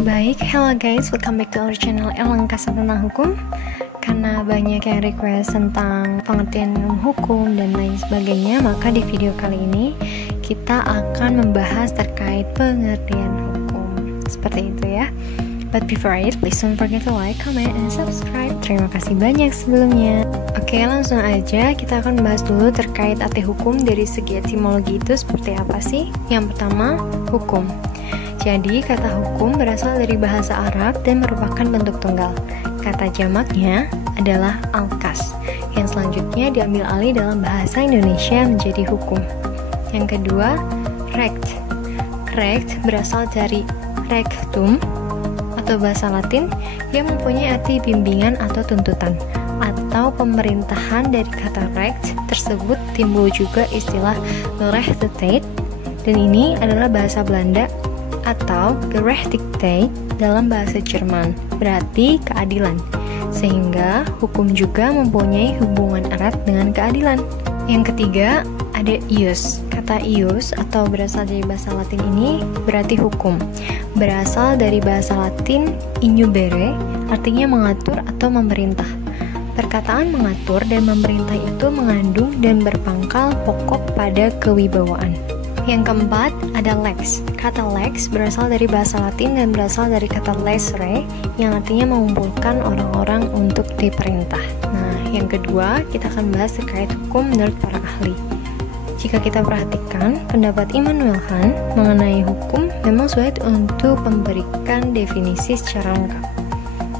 Baik, hello guys, welcome back to our channel Elangkasa tentang hukum. Karena banyak yang request tentang pengertian hukum dan lain sebagainya, maka di video kali ini kita akan membahas terkait pengertian hukum. Seperti itu ya. But before it, please don't forget to like, comment, and subscribe. Terima kasih banyak sebelumnya. Oke, langsung aja kita akan membahas dulu terkait arti hukum dari segi etimologi itu seperti apa sih. Yang pertama, hukum. Jadi, kata hukum berasal dari bahasa Arab dan merupakan bentuk tunggal. Kata jamaknya adalah alkas, yang selanjutnya diambil alih dalam bahasa Indonesia menjadi hukum. Yang kedua, rect. Rect berasal dari rectum, atau bahasa Latin yang mempunyai arti bimbingan atau tuntutan atau pemerintahan. Dari kata recht tersebut timbul juga istilah gerechtigheid, dan ini adalah bahasa Belanda, atau gerechtigkeit dalam bahasa Jerman, berarti keadilan, sehingga hukum juga mempunyai hubungan erat dengan keadilan. Yang ketiga, ada ius. Kata ius atau berasal dari bahasa Latin ini berarti hukum. Berasal dari bahasa Latin injubere, artinya mengatur atau memerintah. Perkataan mengatur dan memerintah itu mengandung dan berpangkal pokok pada kewibawaan. Yang keempat, ada lex. Kata lex berasal dari bahasa Latin dan berasal dari kata lesere, yang artinya mengumpulkan orang-orang untuk diperintah. Nah, yang kedua, kita akan bahas terkait hukum menurut para ahli. Jika kita perhatikan, pendapat Immanuel Kant mengenai hukum memang sulit untuk memberikan definisi secara lengkap.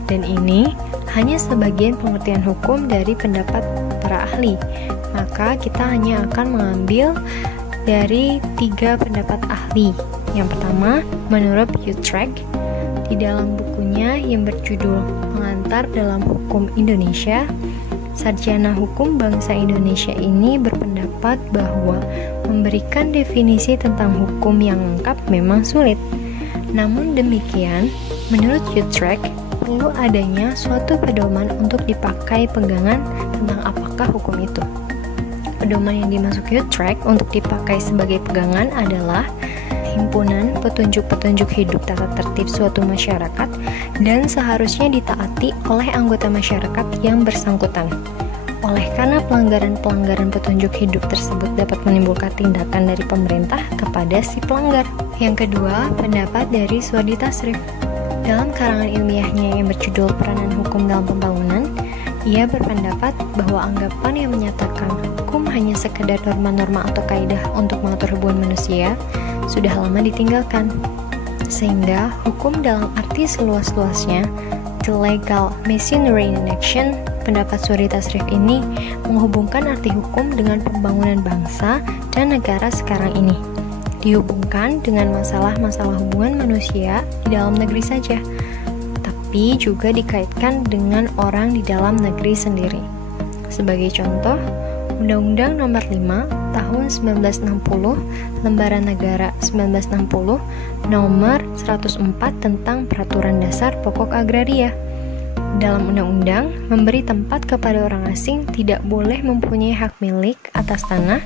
Dan ini hanya sebagian pengertian hukum dari pendapat para ahli. Maka kita hanya akan mengambil dari 3 pendapat ahli. Yang pertama, menurut Utrecht, di dalam bukunya yang berjudul Pengantar dalam Hukum Indonesia, sarjana hukum bangsa Indonesia ini berpendapat bahwa memberikan definisi tentang hukum yang lengkap memang sulit. Namun demikian, menurut Utrecht, perlu adanya suatu pedoman untuk dipakai pegangan tentang apakah hukum itu. Pedoman yang dimaksud Utrecht untuk dipakai sebagai pegangan adalah himpunan petunjuk-petunjuk hidup tata tertib suatu masyarakat dan seharusnya ditaati oleh anggota masyarakat yang bersangkutan. Oleh karena pelanggaran-pelanggaran petunjuk hidup tersebut dapat menimbulkan tindakan dari pemerintah kepada si pelanggar. Yang kedua, pendapat dari Suwardi Tasrif. Dalam karangan ilmiahnya yang berjudul Peranan Hukum dalam Pembangunan, ia berpendapat bahwa anggapan yang menyatakan hukum hanya sekedar norma-norma atau kaidah untuk mengatur hubungan manusia sudah lama ditinggalkan, sehingga hukum dalam arti seluas-luasnya, the legal machinery in action, pendapat Suwardi Tasrif ini menghubungkan arti hukum dengan pembangunan bangsa dan negara sekarang ini, dihubungkan dengan masalah-masalah hubungan manusia di dalam negeri saja, tapi juga dikaitkan dengan orang di dalam negeri sendiri. Sebagai contoh, Undang-Undang Nomor 5 Tahun 1960, Lembaran Negara 1960, Nomor 104 tentang Peraturan Dasar Pokok Agraria. Dalam undang-undang, memberi tempat kepada orang asing tidak boleh mempunyai hak milik atas tanah,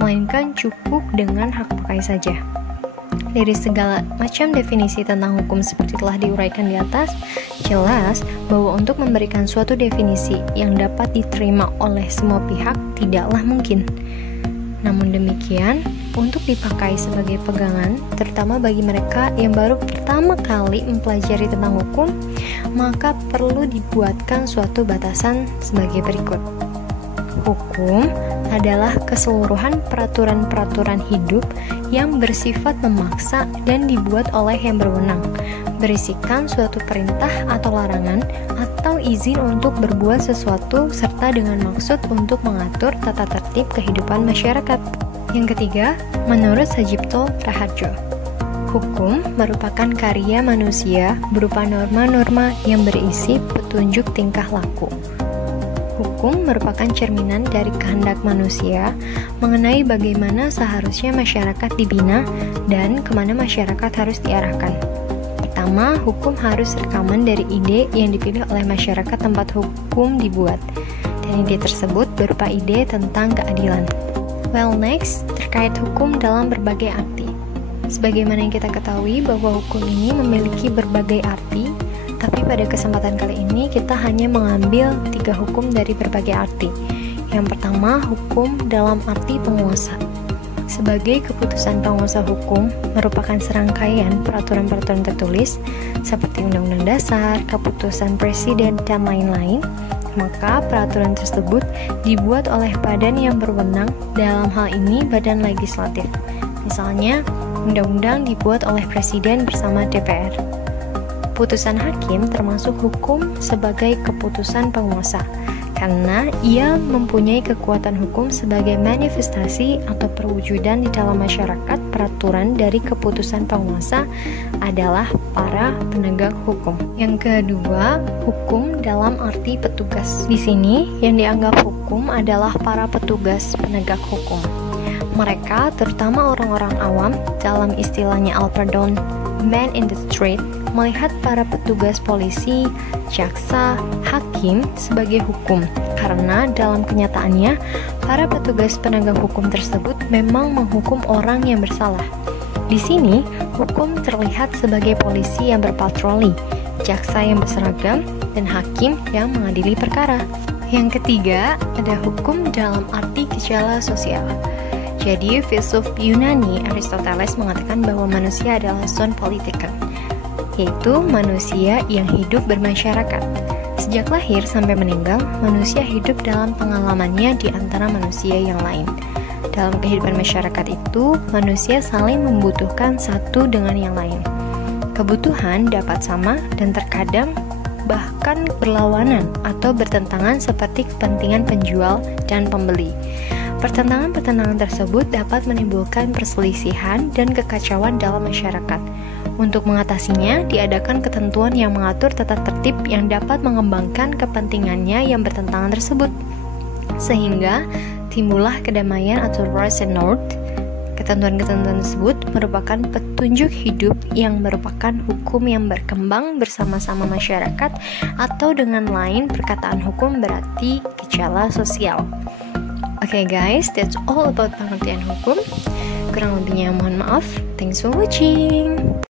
melainkan cukup dengan hak pakai saja. Dari segala macam definisi tentang hukum seperti telah diuraikan di atas, jelas bahwa untuk memberikan suatu definisi yang dapat diterima oleh semua pihak tidaklah mungkin. Namun demikian, untuk dipakai sebagai pegangan, terutama bagi mereka yang baru pertama kali mempelajari tentang hukum, maka perlu dibuatkan suatu batasan sebagai berikut. Hukum adalah keseluruhan peraturan-peraturan hidup yang bersifat memaksa dan dibuat oleh yang berwenang, berisikan suatu perintah atau larangan atau izin untuk berbuat sesuatu serta dengan maksud untuk mengatur tata tertib kehidupan masyarakat. Yang ketiga, menurut Sajipto Raharjo, hukum merupakan karya manusia berupa norma-norma yang berisi petunjuk tingkah laku. Hukum merupakan cerminan dari kehendak manusia mengenai bagaimana seharusnya masyarakat dibina dan kemana masyarakat harus diarahkan. Pertama, hukum harus rekaman dari ide yang dipilih oleh masyarakat tempat hukum dibuat, dan ide tersebut berupa ide tentang keadilan. Well, next, terkait hukum dalam berbagai arti. Sebagaimana yang kita ketahui bahwa hukum ini memiliki berbagai arti, tapi pada kesempatan kali ini kita hanya mengambil 3 hukum dari berbagai arti. Yang pertama, hukum dalam arti penguasa. Sebagai keputusan penguasa hukum merupakan serangkaian peraturan-peraturan tertulis seperti Undang-Undang Dasar, keputusan Presiden, dan lain-lain, maka peraturan tersebut dibuat oleh badan yang berwenang, dalam hal ini badan legislatif. Misalnya, undang-undang dibuat oleh Presiden bersama DPR. Putusan hakim termasuk hukum sebagai keputusan penguasa, karena ia mempunyai kekuatan hukum sebagai manifestasi atau perwujudan di dalam masyarakat. Peraturan dari keputusan penguasa adalah para penegak hukum. Yang kedua, hukum dalam arti petugas. Di sini yang dianggap hukum adalah para petugas penegak hukum. Mereka, terutama orang-orang awam, dalam istilahnya Alperdon, man in the street, melihat para petugas polisi, jaksa, hakim sebagai hukum, karena dalam kenyataannya para petugas penegak hukum tersebut memang menghukum orang yang bersalah. Di sini, hukum terlihat sebagai polisi yang berpatroli, jaksa yang berseragam, dan hakim yang mengadili perkara. Yang ketiga, ada hukum dalam arti gejala sosial. Jadi, filsuf Yunani Aristoteles mengatakan bahwa manusia adalah zoon politikon, yaitu manusia yang hidup bermasyarakat. Sejak lahir sampai meninggal, manusia hidup dalam pengalamannya di antara manusia yang lain. Dalam kehidupan masyarakat itu, manusia saling membutuhkan satu dengan yang lain. Kebutuhan dapat sama dan terkadang bahkan berlawanan atau bertentangan seperti kepentingan penjual dan pembeli. Pertentangan-pertentangan tersebut dapat menimbulkan perselisihan dan kekacauan dalam masyarakat. Untuk mengatasinya, diadakan ketentuan yang mengatur tata tertib yang dapat mengembangkan kepentingannya yang bertentangan tersebut. Sehingga, timbullah kedamaian atau peace and order. Ketentuan-ketentuan tersebut merupakan petunjuk hidup yang merupakan hukum yang berkembang bersama-sama masyarakat, atau dengan lain perkataan hukum berarti gejala sosial. Okay guys, that's all about pengertian hukum. Kurang lebihnya mohon maaf. Thanks for watching.